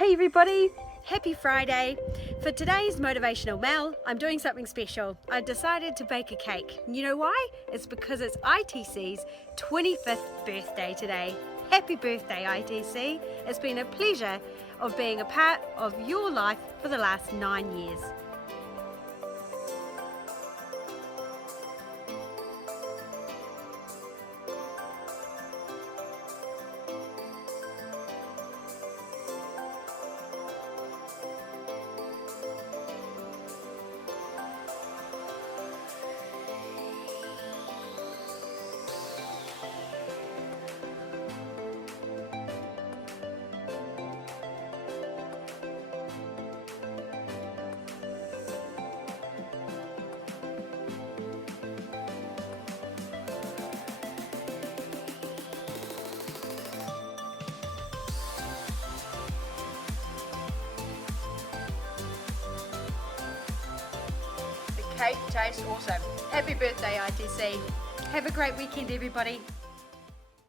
Hey everybody, happy Friday. For today's motivational mail, I'm doing something special. I decided to bake a cake. You know why? It's because it's ITC's 25th birthday today. Happy birthday, ITC. It's been a pleasure of being a part of your life for the last 9 years. The cake tastes awesome. Happy birthday, ITC. Have a great weekend, everybody.